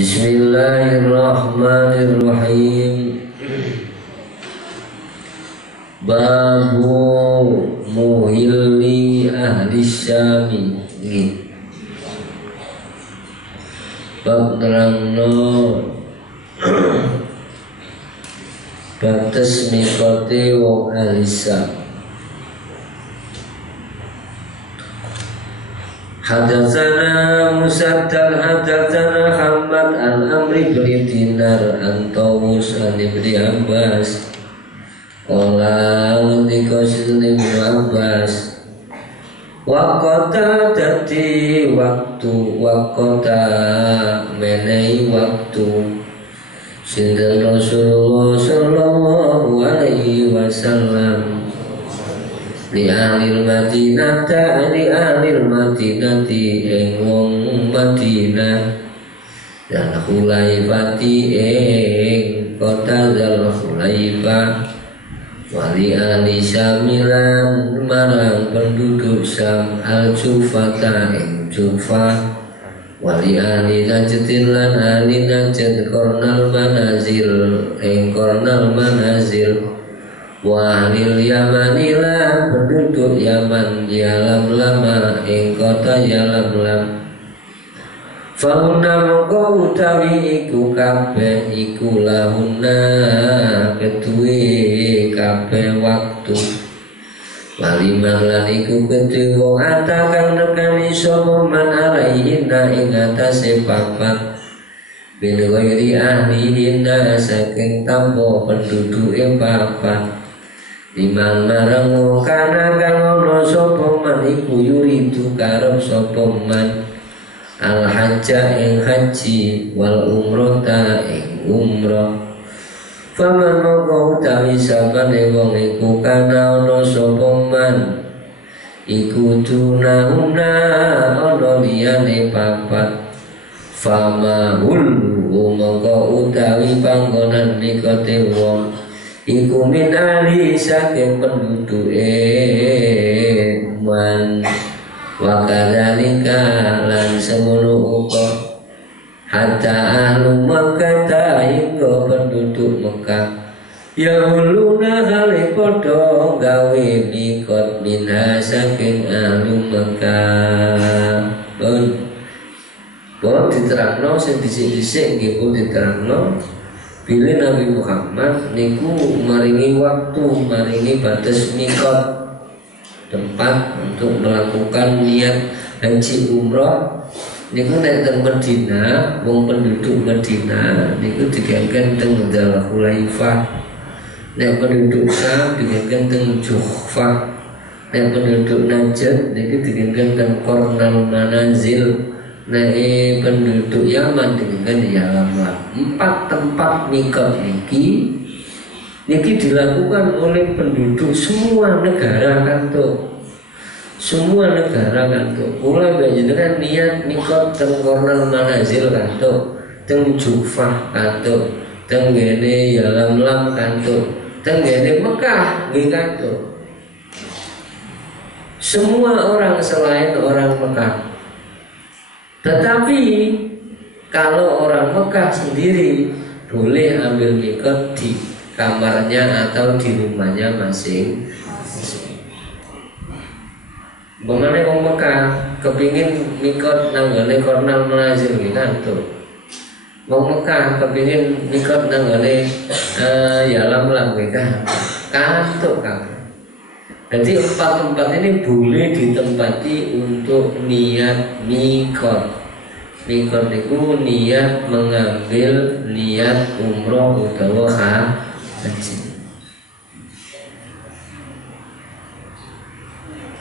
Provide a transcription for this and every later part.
Bismillahirrahmanirrahim. Babu muhilli ahli syami. Bab nerangno batas mikote wong ahli syam. Hadatsana Musaddad hadatsana Hamad an Amri bin Dinar an Tawus an Ibnu Abbas. Qala ngendika Ibnu Abbas, waqata dadi waktu, waqata menehi waktu sinten Rasulullah sallallahu alaihi wasallam li ahlil Madinah ing wong Madinah dan Khulaifati ing kota Dzul Khulaifah wali ahli Syamilan marang penduduk Syam al-Jufata ing Jufah wali ahli Najdin lan ahli Najd kornal manazil ing kornal manazil wa ahlil Yamanila penduduk Yaman Yalamlama ing kota Yalamlam. Fahuna mongko utawi iku kabeh iku lahuna keduwe kabeh waktu walimah lan iku keduwe wong atakang nekani sapa man alaihina ing atase papat bin ghairi ahlihinna saking tampo penduduke papat liman marang wong kana kang ana sapa man iku yuridu karep sapa man al hajja ing haji wal umrata ing umrah. Faman mongko utawi sapane wong iku kana ana sapa man iku tunahuna ana liyane papat famahul mongko utawi panggonan nikote wong iku min ahli saking penduduke man wa kadzalika lan semono uga hatta ahlu Makkah hingga penduduk Mekah ya uluna hale padha gawe mikot minha saking ahlu Mekah. Bon diterangno sing dhisik-dhisik nggih pun diterangno bilih Nabi Muhammad niku maringi waktu, maringi batas mikot tempat untuk melakukan niat haji umrah niku nek teng Medina wong penduduk Medina niku digengken teng Dzul Khulaifah, nek penduduk Syam digengken teng Jufah, nek penduduk Najd niku digengken teng Kornal Manazil, nek penduduk Yaman digengken di Yalamlam. 4 tempat mikot niki dilakukan oleh penduduk semua negara kantuk. Semua negara kantuk. Mulai panjenengan niat mikot teng Kornal Manazil kantuk, teng Jufah kantuk, teng ngene Yalamlam kantuk, teng ngene Mekah nggih kantuk. Semua orang selain orang Mekah. Tetapi kalau orang Mekah sendiri boleh ambil mikot di kamarnya atau di rumahnya masing-masing. Bagaimana wong Mekah kepingin mikot nanggone Kornal Manazil nggih kantuk. Wong Mekah kepingin mikot nanggone Yalamlam nggih kantuk kabeh. Jadi 4 tempat ini boleh ditempati untuk niat mikot. Mikot itu niat mengambil niat umroh utawa haji.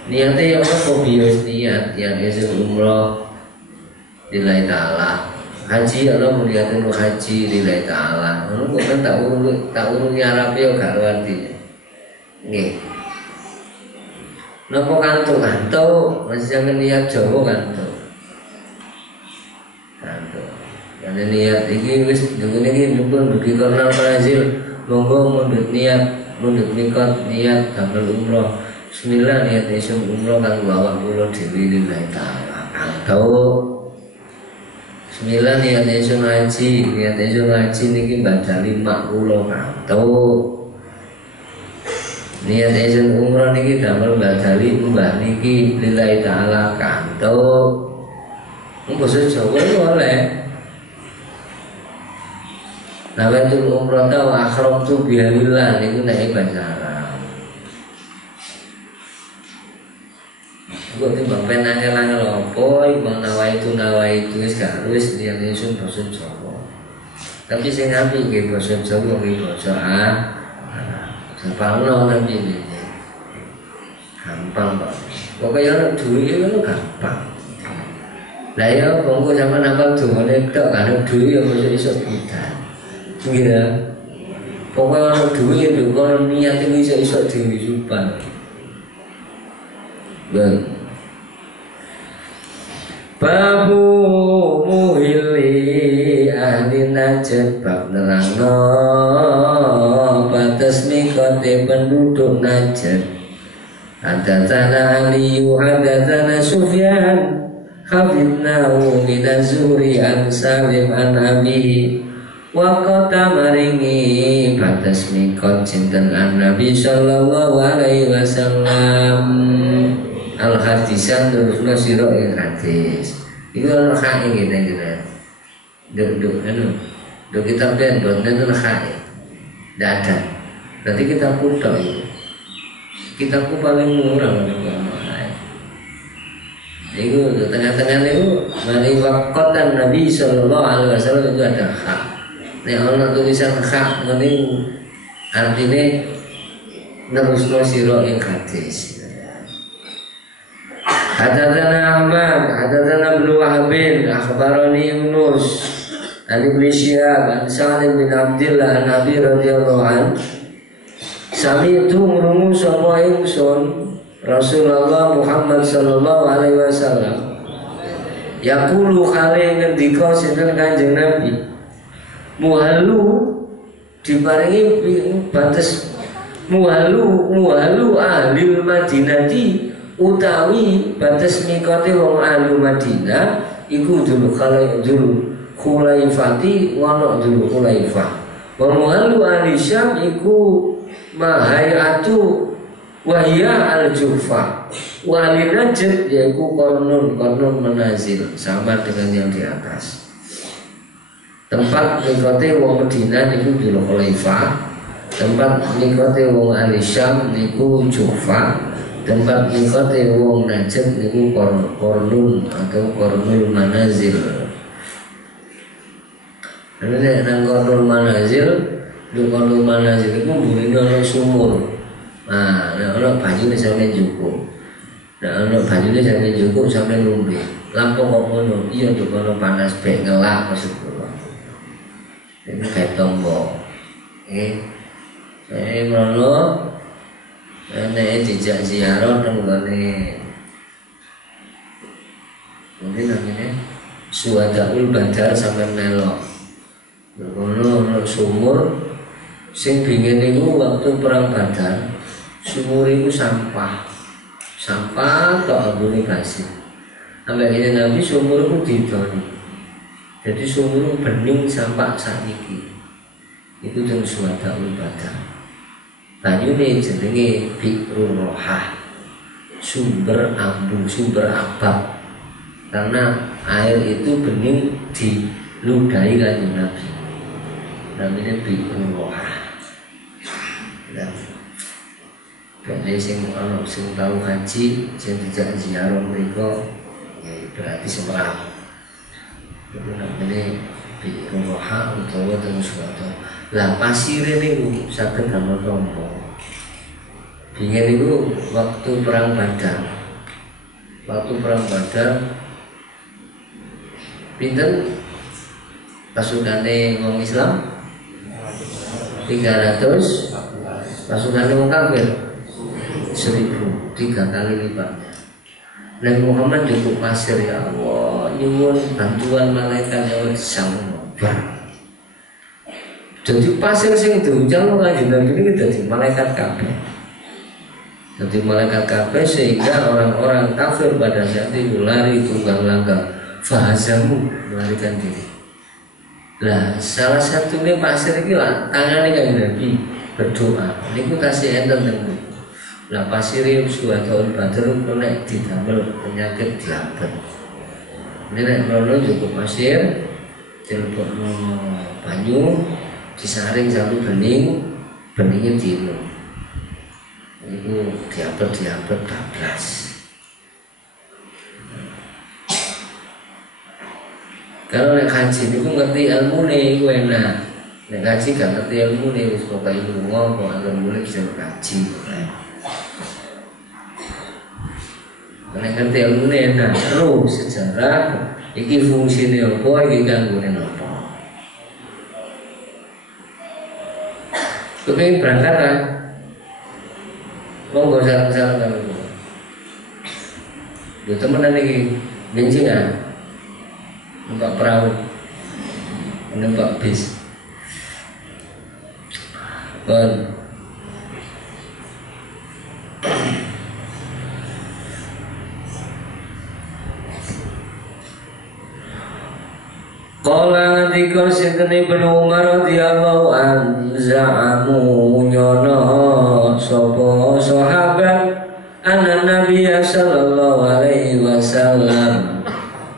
Niatnya yang apa bios niat yang isu umroh lillahi ta'ala, haji Allah melihatkan haji lillahi ta'ala. Lalu bukan tak urung Arab ya gak artinya. Nggih. Napa kantuk masih jangan niat Jawa kantuk. Karena niat iki wis dene iki nyuwun dugi Kornal Manazil monggo mundhut niat mundhut mikot niat damel umroh. Bismillah niat isu umroh kang awak kula dhewe lillahi ta'ala. Kantuk Sembilan niat ingsun haji niki badali 40 kantong. Niat ingsun umrah niki damel badali mbah niki lillahi taala kantong. Basa Jawa oleh. Nawaitul umrata wa akhramtu bihalillah niku nek bahasa Arab. Kok timbang penangel-angel apa imbang nawaitu wis gak wis niat ingsun basa Jawa. Tapi sing apik nggih basa Jawa nggih basa Sepano tapi ini gampang Pak. Pokoknya orang duit itu gampang. Lah ya bangku sama nambah dungane tok kan duit ya mesti iso budan. Nggih. Pokoknya orang duit itu kalau niat itu iso diwisupan. Ben. Babu muhili ahli najat bab nerangno batas mikote penduduk najat. Hadatsana Aliyu hadatsana Sufyan hafidnahu min az-Zuhri an Salim an Abi wa qata maringi batas mikot cinten an Nabi sallallahu alaihi wasallam. Al-hadisan terusna sira ing hadis. Iku ana hae ngene-ngene. Duk kita ben boten hae. Ndak ada. Berarti kita putok itu. Kitabku paling murah hae. Iku tengah-tengah itu mari waqatan Nabi sallallahu alaihi wasallam itu ada hak. Nek ana tulisan hak ngene artine nerusno sira ing hadis. Hadatsana Ahmad, hadatsana Ibnu Wahb, akhbarani Yunus, an Ibnu Syihab, an Salim bin Abdillah, an Nabi radhiyallahu anhu. Sami itu ngrungu sapa ingsun Rasulullah Muhammad sallallahu alaihi wasallam. Yaqulu khale ngendika sinten Kanjeng Nabi. Muhalu diparingi batas muhalu ahli Madinati utawi batas mikote wong ahli Madinah iku dulu Khulaifati wa dulu Khulaifah. Wa muhalu ahli Syam iku mahayatu wahya al-Jufa. Wa ahli Najd yaitu kornun manazil sama dengan yang di atas. Tempat mikote wong Madinah niku dulu Khulaifah. Tempat mikote wong ahli Syam niku Jufa. Tempat mikote wong Najd niku kornun atau kornul manazil. Nek nang kornul manazil, kornul manazil iku mburine ana sumur. Nah, nek ana banyune sampe cukup. Nek ana banyune sampe cukup sampe ngombe. Lampung kok ngono? Iya nduk ana panas bek ngelak maksud kula. Ini kayak tombol. Ngono. Nek dijak ziarah nang ngene. Mungkin namanya Suwadaul Badar sampai melok. Ono sumur sing bingin niku waktu perang Badar. Sumur itu sampah tok ambune kasih. Ambek ini Nabi sumur itu didoni. Jadi sumur bening sampah saiki. Itu jeneng Suwadaul Badar. Banyune jenenge Bi'rul Rohah, sumber ambu, sumber abab. Karena air itu bening diludahi Kanjeng Nabi. Namanya Bi'rul Rohah. Bagi sing ana sing tau haji, sing dijak ziarah mriku ya berarti semerap. Itu namanya Bi'rul Rohah utawa teng suatu. Lah pasire niku saged damel tombo. Bingin niku waktu perang Badar. Waktu perang Badar pinten pasukane wong Islam 300, pasukane wong kafir 1000, 3 kali lipatnya. Nabi Muhammad cukup pasir, ya Allah, nyuwun bantuan malaikat yang disanggup. Jadi pasir sing diuncang Kanjeng Nabi ini dadi malaikat kabeh. Dadi malaikat kabeh sehingga orang-orang kafir pada saat itu lari tunggang langgang. fahazamu melarikan diri. Lah salah satunya pasir iki lah tangane kan Nabi berdoa. Niku tasih enten tentu. Lah pasir suwatun badrun nek didamel penyakit diabet. Ini nek merono cukup pasir dilebokno banyu disaring satu bening, beningnya diinum. Itu diabet bablas. Kalau nek kaji niku ngerti ilmune iku enak. Nek kaji gak ngerti ilmune wis pokoke lunga kok ilmune bisa kaji. Nek ngerti ilmune enak, terus sejarah iki fungsine apa, iki kanggone apa. Kepengin berangkat kan? Monggo salam-salam kami. Yo temenan iki bensingan. Numpak perahu, numpak bis. Bon. Qala ngendika sinten Ibnu Umar radhiyallahu anhu za'amu nyono sapa sahabat anna Nabi sallallahu alaihi wasallam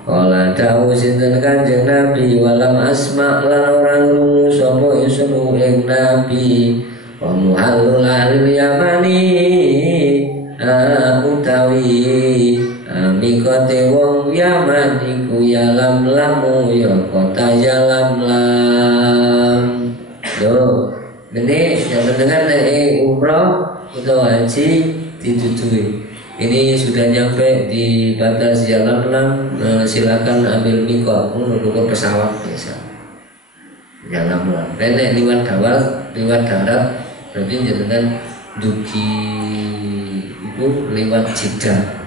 qala ta'u sinten Kanjeng Nabi walam asma lan orang krungu sapa ingsun ing Nabi wa muhallul ahli Yamani utawi mikote wong Yaman iku yalam lamu ya kota yalam lam. Yo, ini yang mendengar umroh atau haji ditutui. Ini sudah nyampe di batas yalam lam, silakan ambil mikot menurut pesawat biasa. Yalam lam. Nek liwat darat, berarti jangan duki itu lewat Jeddah.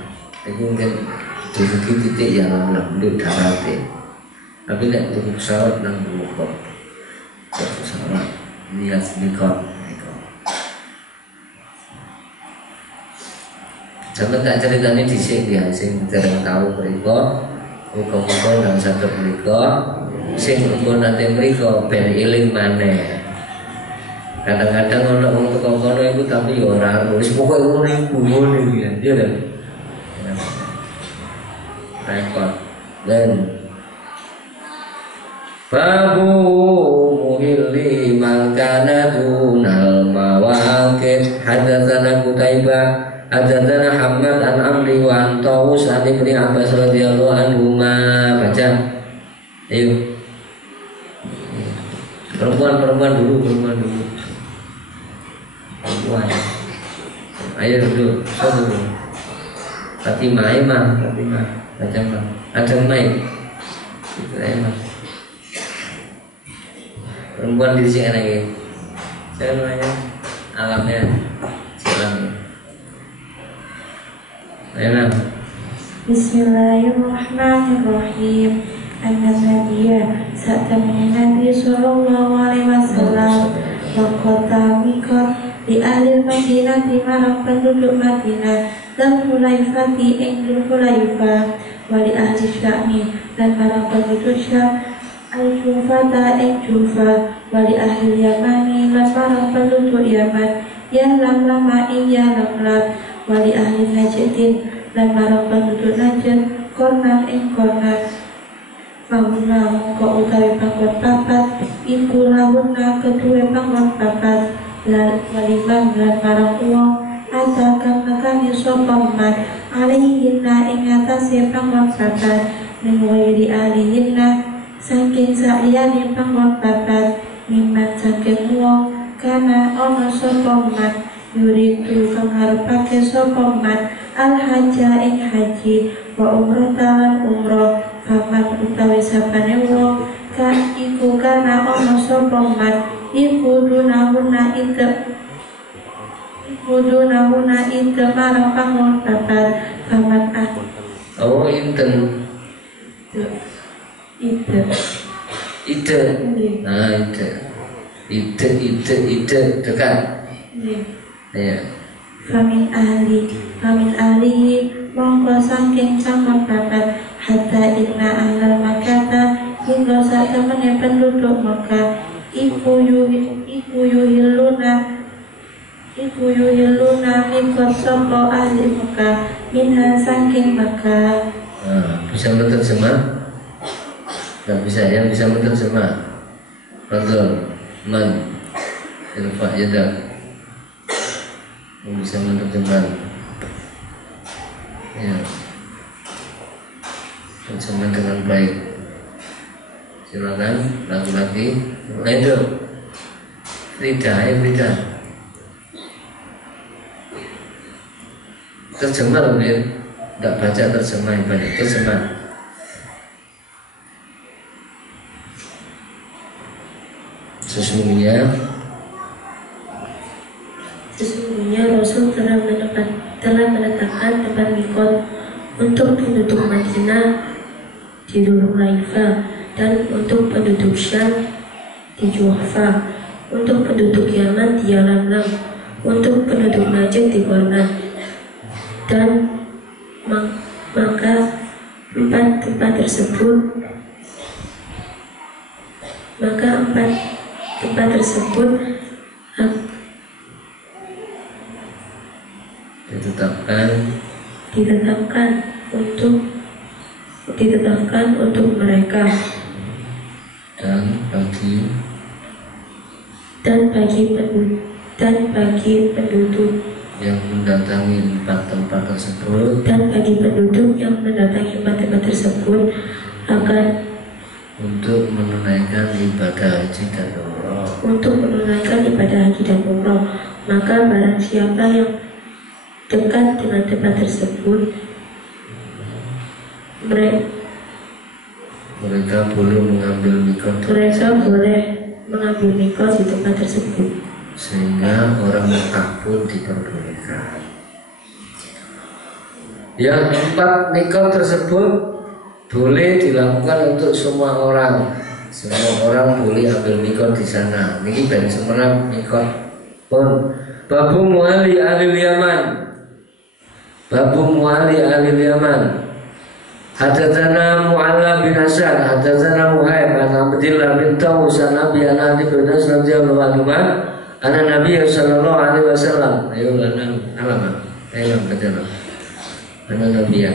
Itu mungkin duduki titik yang untuk darat ya. Tapi nek untuk pesawat nang bukot, pesawat lihat mikot. Sampai tak ceritanya disik ya, sing jarang tahu mereka. Muka-muka nang satu mereka, sing muka nanti mereka ben iling maneh. Kadang-kadang orang untuk kono itu tapi orang nulis pokoknya ngono ya, dia dah. Repot. Dan babu muhilli man kana dunal mawaqit hadatsana Qutaibah hadatsana Hammad an Amri wa an Tawus an Ibnu Abbas radhiyallahu anhu ma baca. Ayo. Perempuan dulu. Perempuan. Ayo dulu. Fatimah. Ada mic. Itu emang. Perempuan di sini lagi. Saya nanya alamnya. Silakan. Ayo. Bismillahirrahmanirrahim. An-Nabiya sa'tamina Nabi sallallahu alaihi wasallam wa qata mikot di ahli Madinah di marang penduduk Madinah dan Hulaifati ing Hulaifah wali ahli Syami dan marang penduduk Syam al-Jufata ing Jufa wali ahli Yamani dan marang penduduk Yaman yang lama ing Yalamlam wali ahli Najdin dan marang penduduk Najd Kornan ing Kornan Mahuna mongko utawi panggon papat iku lahuna kedua panggon papat walimah lan marang uang atau kang sapa man alihina ing atase panggon papat ning wiri alihina saking saliyane panggon papat mimat saking uang kana ana sapa man yuridu kang arepake sapa man al haja ing haji wa umrah lan umrah faman utawi sapane wong kan iku kana ana sapa man iku dunahuna ite marang panggon papat faman aku Oh inten ite nah ite dekat ya Famin ahli mongko saking panggon papat hatta inna ahlal makata hingga saat temannya penduduk Mekah iku yuhiluna mikot soko ahli Mekah minha saking Mekah. Bisa menerjemah? Tidak bisa, yang bisa menerjemah Fadol Man Irfa Yadak yang bisa menerjemah ya, terjemah dengan baik. Silakan laki-laki. Ayo Frida, Frida terjemah loh, tidak baca terjemah yang banyak terjemah. Sesungguhnya Rasul telah menetapkan tempat mikot untuk penduduk Madinah di Dzulhulaifah dan untuk penduduk Syam di Juhfa, untuk penduduk Yaman di Yalamlam, untuk penduduk Najd di Qarnan. Dan maka empat tempat tersebut ditetapkan untuk mereka dan bagi penduduk yang mendatangi empat tempat tersebut akan untuk menunaikan ibadah haji dan umrah. Maka barang siapa yang dekat dengan tempat tersebut, mereka boleh mengambil mikot di tempat tersebut, sehingga orang Mekah pun diperbolehkan. Yang empat mikot tersebut boleh dilakukan untuk semua orang. Semua orang boleh ambil mikot di sana. Ini Ben Semerang mikot pun. Babu Muali Alil Yaman. Hadatsana Mu'alla bin Hasan, hadatsana Muhaib an Abdillah bin Tawus an Nabi an Adi bin Anas radhiyallahu anhu anna Nabi sallallahu alaihi wasallam ayo alamat ayo katakan anna Nabi.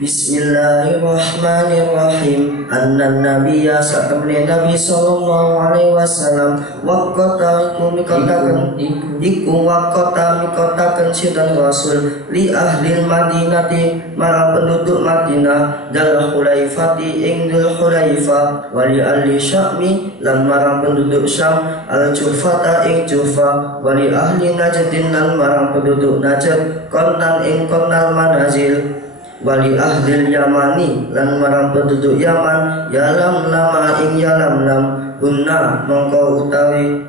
Bismillahirrahmanirrahim. Anna nabiyya satamni Nabi sallallahu alaihi wasallam waqata mikotakan sidan Rasul li ahli Madinati marang penduduk Madinah dal Khulaifati ing dal Khulaifah wali ahli Syami lan marang penduduk Syam al Jufata ing Jufa wali ahli Najdin lan marang penduduk Najd konan ing konal manazil wali ahdil Yamani lan marang penduduk Yaman yalam lama ing yalam lam unna mongko utawi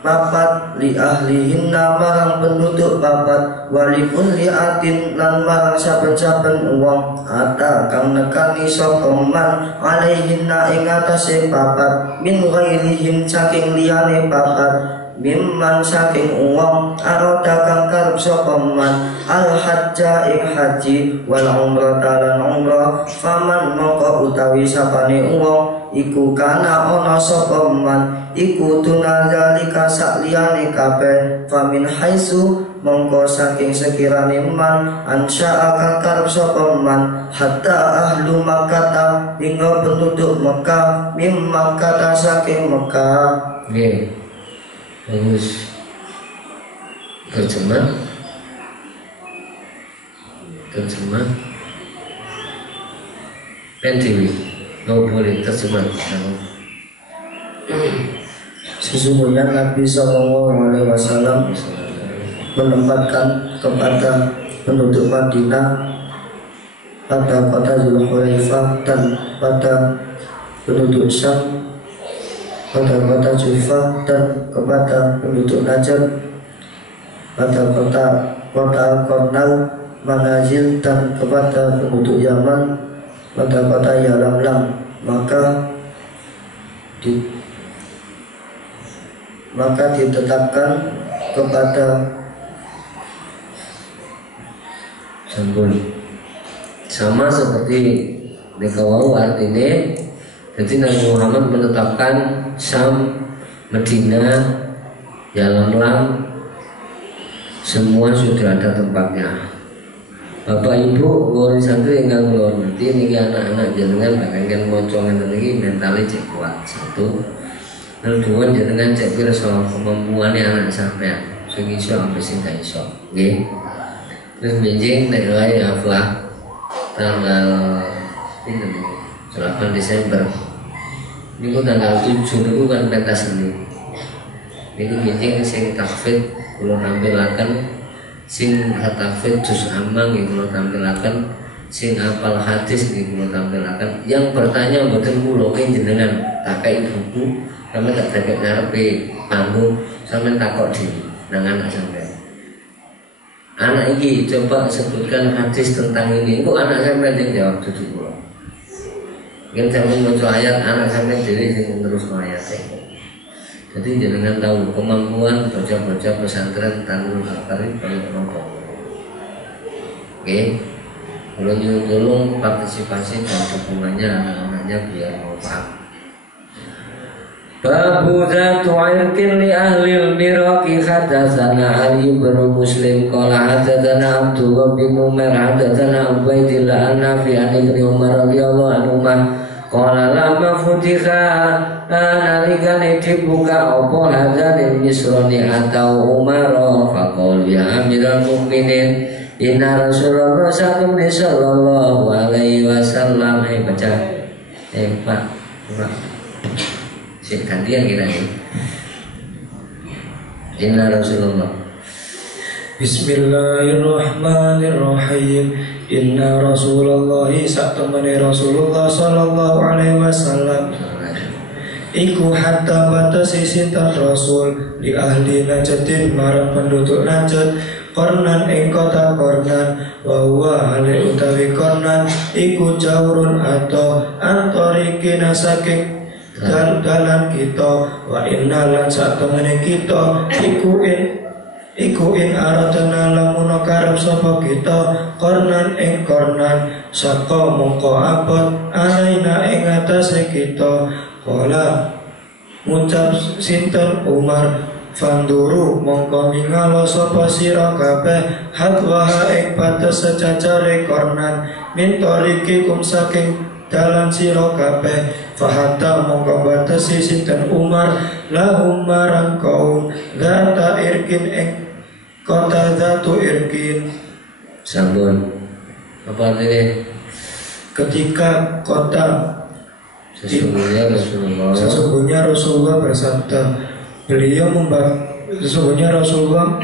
papat li ahlihinna marang penduduk papat wali pun liatin lan marang saben-saben wong ata kang nekani sapa man alaihinna ing atase papat min ghairihim saking liyane papat mimman saking wong arada kang karep sapa man al hajja ing haji wal umrata lan umrah faman moko utawi sapane wong iku kana ana sapa man iku tunazalika sakliyane kabeh famin haitsu mongko saking sekirane man ansya kang karep sapa man hatta ahlu Makkah hingga penduduk Mekah mim Makkah saking Mekah. Nggih. Bagus. Terjemah Pendewi boleh terjemah. Sesungguhnya Nabi Sallallahu Alaihi Wasallam menempatkan kepada penduduk Madinah pada kota Dzulhulaifah dan pada penduduk Syam pada kota Jufa dan kepada penduduk Najd pada kota Qarnal Manazil dan kepada penduduk Yaman pada kota Yalamlam. Maka ditetapkan kepada Sambung sama seperti Nikawau artinya. Jadi Nabi Muhammad menetapkan Syam, Medina, Yalamlam semua sudah ada tempatnya. Bapak Ibu wali santri ingkang kula hormati niki anak-anak jenengan bakal mocongan niki mentale cek kuat. Satu. Kedua jenengan cek pirsa kemampuane anak sampean. Sing iso ampe sing gak iso. Nggih. Terus benjing nek wae aflah tanggal 8 Desember. Niku tanggal 7 niku kan pentas seni. Ini benjing sing tahfidz kula nampilaken sing hatafid juz amang yang kula tampilaken, sing hafal hadis yang kula tampilaken. Yang bertanya mboten kula jenengan tak kei buku, sampe tak deket ngarepe panggung, sampe takok dhewe nang anak sampean. Anak iki coba sebutkan hadis tentang ini. Kok anak sampean yang jawab dudu kula. Yen sampeyan maca ayat anak sampean dhewe sing terus ayate. Jadi jangan tahu kemampuan bocah-bocah pesantren Tanur Al-Karim kalau kelompok. Oke, kalau tolong partisipasi dan dukungannya anak-anaknya biar mau paham. Babu zatu irkin li ahli al-miraqi hadatsana Ali bin Muslim qala hadatsana Abdullah bin Umar hadatsana Ubaidillah an-Nafi an Ibnu Umar radhiyallahu anhu qala lama futiha nalikane dibuka apa hadzal misrani atau Umar faqala ya amiral mukminin inna Rasulullah sallallahu alaihi wasallam baca Pak sik gantian kira ini inna Rasulullah Bismillahirrahmanirrahim. Inna Rasulullah satamani Rasulullah sallallahu alaihi wasallam iku hatta batasi sinten Rasul di ahli Najdin marang penduduk Najd Kornan ing kota Kornan wa huwa hale utawi Kornan iku jaurun atau antorikina saking dalan kita wa inna lan satamani kita Iku in aradana lamun karep sapa kita Kornan ing Kornan saka mongko abot alaina ing atase kita kala ngucap sinten Umar fanduru mongko ningalo sapa sira kabeh hadwaha ing batas sejajare Kornan min tariqikum saking dalan sira kabeh fahatta mongko batasi sinten Umar lahum marang kaum data irkin ing kota Zatu Irkin. Sambun apa artinya? Ketika kota sesungguhnya Rasulullah bersabda sesungguhnya Rasulullah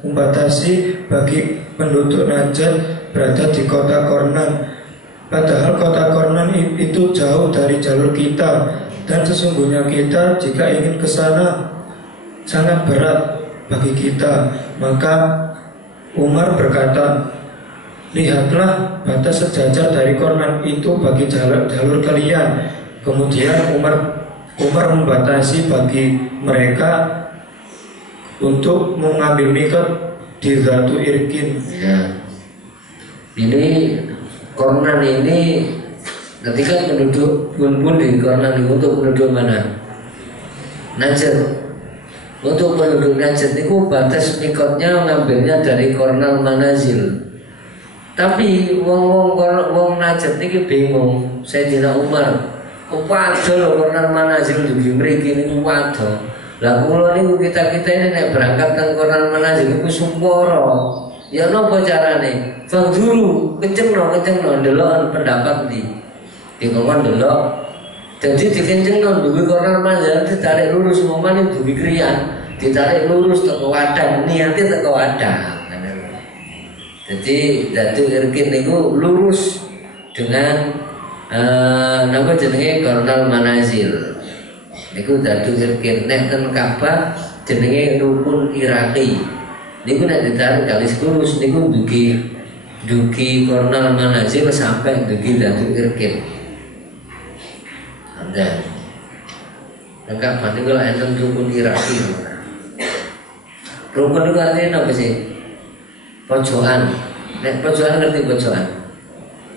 membatasi bagi penduduk Najd berada di kota Kornan. Padahal kota Kornan itu jauh dari jalur kita dan sesungguhnya kita jika ingin ke sana sangat berat bagi kita. Maka Umar berkata, lihatlah batas sejajar dari Kornan itu bagi jalur kalian. Kemudian Umar membatasi bagi mereka untuk mengambil mikot di Zatu Irkin. Ya. Ini Kornan ini ketika penduduk pun di Kornan itu untuk penduduk mana? Najd. Untuk penduduk Najd itu batas mikotnya ngambilnya dari Kornal Manazil. Tapi wong Najd ini bingung. Sayyidina Umar waduh lho Kornal Manazil dugi mriki niku waduh. Lah kula niku kita ini nek berangkat teng Kornal Manazil niku sumpara. Ya napa carane? Fadhuru kencengno ndelok pendapat ndi. Dikongkon ndelok. Jadi dikencengno duwe Kornal Manazil ditarik lurus momane duwe kriyan, ditarik lurus teko wadah, niate teko wadah. Jadi Zatu Irkin niku lurus dengan napa jenenge Kornal Manazil. Niku Zatu Irkin nek ten Ka'bah jenenge Rukun Iraqi. Niku nek ditarik garis lurus niku dugi Kornal Manazil sampai dugi Zatu Irkin. Anda lengkap nanti kalau enten rukun Iraqi. Rukun itu artinya apa sih? Pojokan. Nek pojokan ngerti pojokan?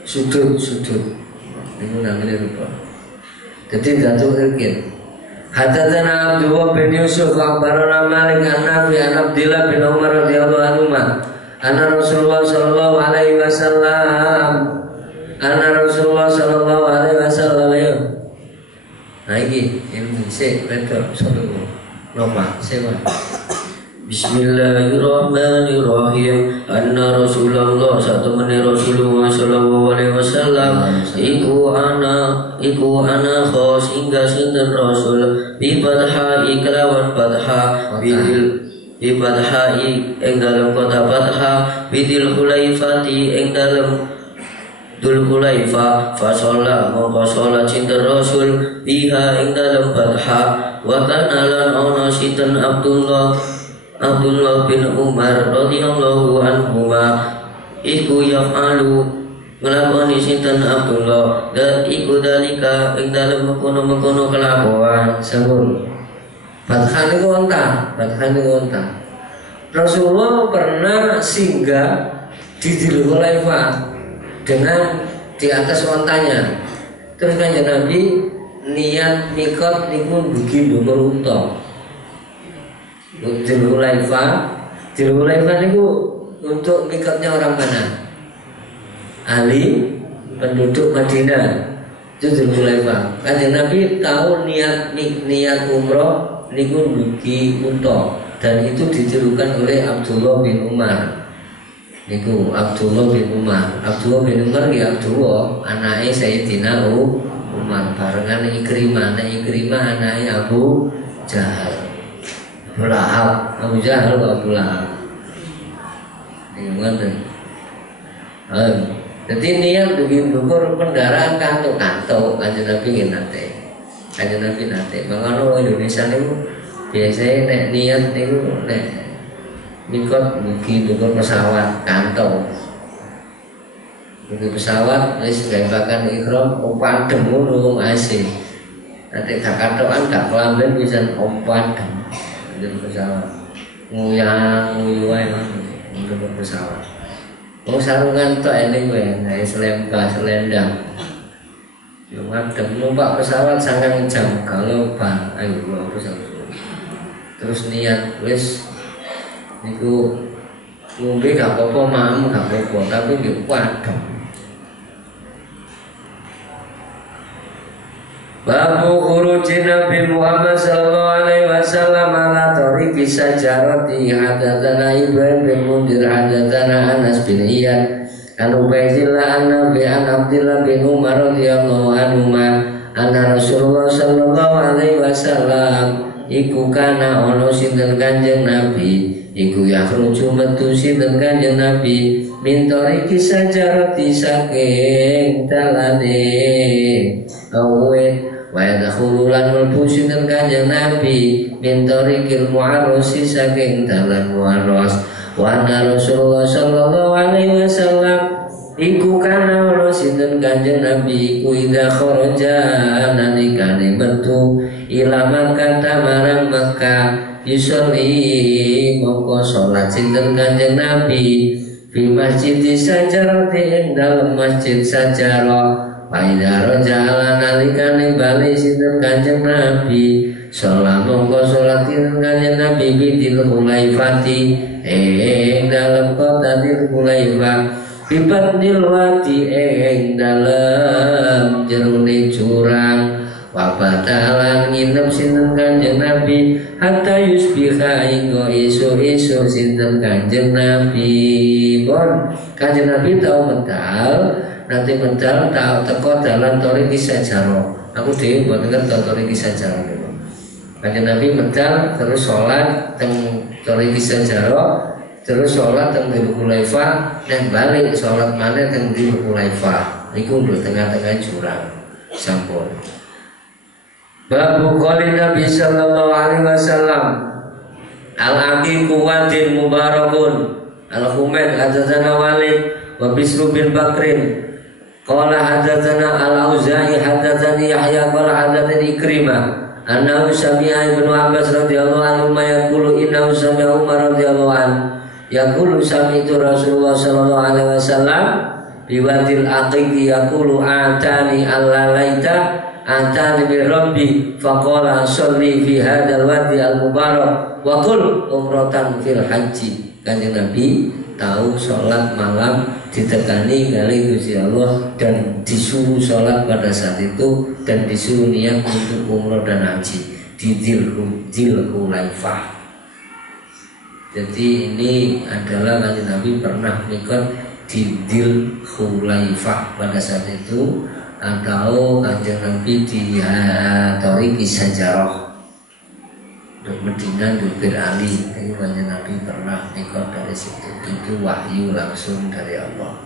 sudut itu namanya rupa. Jadi jatuh irkin. Hadatsana Abdullah bin Yusuf akhbarana Malik an Nafi an Abdillah bin Umar radhiyallahu anhu anna Rasulullah sallallahu alaihi wasallam ya. Nah ini sik betul satu nomor sewa. Bismillahirrahmanirrahim. Anna Rasulullah satamani Rasulullah sallallahu alaihi wasallam iku ana khos hingga sinten Rasul bi badha iklawan badha bi badha ing dalam kota badha bidil khulaifati ing dalam Dul Hulaifa fasola mongko sholat sinten Rasul biha ing dalam badha wa kana lan ana sinten Abdullah bin Umar radhiyallahu anhuma iku yaf'alu nglakoni sinten Abdullah dan iku dalika ing dalem mengkono-mengkono kelakuan sabun. Badhan niku onta. Rasulullah pernah singgah di Dzul Hulaifah dengan di atas ontanya. Terus kanjeng Nabi niat mikot niku dugi nomor unta. Dzul Hulaifah niku untuk mikotnya orang mana? Ahli penduduk Madinah. Itu Dzul Hulaifah. Kanjeng Nabi tahu niat umroh niku dugi unta dan itu ditirukan oleh Abdullah bin Umar. Niku Abdullah bin Umar ya Abdullah anake Sayyidina Umar barengan Ikrimah anake Abu Jahal. Abu Jahal Abu Lahab. Ini ngoten. Jadi niat bikin bukur kendaraan kantuk kanjeng Nabi nate. Mangano Indonesia niku biasanya nek niat niku nek mikot mugi bukur pesawat kantung. Buku pesawat wis gawekan ikram opadem ngono AC. Nanti gak kantokan gak kelamben pisan opadem. Pesawat nguyang wae untuk pesawat. Wong sarungan tok eling wae, nek selendang. Yo ngadem numpak pesawat 9 jam kalau ban ayo terus niat wis niku ngombe gak apa-apa, mam gak apa-apa, tapi nggih padhem. Babu khurujin Nabi Muhammad sallallahu alaihi wasallam ala tariqi sajarati hadatsana Ibrahim bin Mundir hadatsana Anas bin Iyad an Ubaidillah an Nabi an Abdillah bin Umar radhiyallahu anhu anna Rasulullah sallallahu alaihi wasallam iku kana ono sinten Kanjeng Nabi iku yakhruju metu sinten Kanjeng Nabi min tariqi sajarati saking dalane awet wa yadkhululan mlebu sinten Kanjeng Nabi min tariqil mu'arrasi saking dalan mu'arras wa anna Rasulullah sallallahu alaihi wasallam iku kana ono sinten Kanjeng Nabi iku idza kharaja nalikane metu ila Makkah marang Makkah yusolli mongko salat sinten Kanjeng Nabi fi masjid sajarati ing dalem masjid sajarah. Paida rojalan nalikane bali sinten Kanjeng Nabi sholat mongko sholat sinten Kanjeng Nabi bidil Hulaifati ing dalem kota Dzul Hulaifah bibatnil wadi ing dalem jerone jurang wabatalan nginep sinten Kanjeng Nabi hatta yusbiha hingga isu-isu sinten Kanjeng Nabi. Bon Kanjeng Nabi tau medal nanti medal tahu teko dalan Tariqi Sajarah. Aku dhewe mboten ngerti Tariqi Sajarah niku. Kanjeng Nabi medal terus sholat teng Tariqi Sajarah, terus sholat teng Dzul Hulaifah, dan balik sholat maneh teng Dzul Hulaifah. Niku lho tengah-tengah jurang. Sampun. Babu qouli Nabi sallallahu alaihi wasallam al-aqiqu wadin mubarakun al-Humaid hadatsana Walid wa Bisru bin Bakrin qala hadatsana al-Auza'i hadatsani Yahya qala hadatsani Ikrimah annahu sami'a Ibnu Abbas radhiyallahu anhu yaqulu innahu sami'a Umar radhiyallahu anhu yaqulu sami'tu Rasulullah sallallahu alaihi wasallam biwadil aqiqi yaqulu atani allalaita atani bi rabbi faqala sholli fi hadzal wadi al mubarak wa qul umratan fil haji. Kanjeng Nabi tahu sholat malam ditekani kali Gusti Allah dan disuruh sholat pada saat itu dan disuruh niat untuk umroh dan haji di Dzul Hulaifah. Jadi ini adalah Kanjeng Nabi pernah mikot di Dzul Hulaifah pada saat itu, atau Kanjeng Nabi di Thariq Sajarah untuk Medina Dubir Ali. Ini Kanjeng Nabi pernah mikot dari situ. Itu wahyu langsung dari Allah.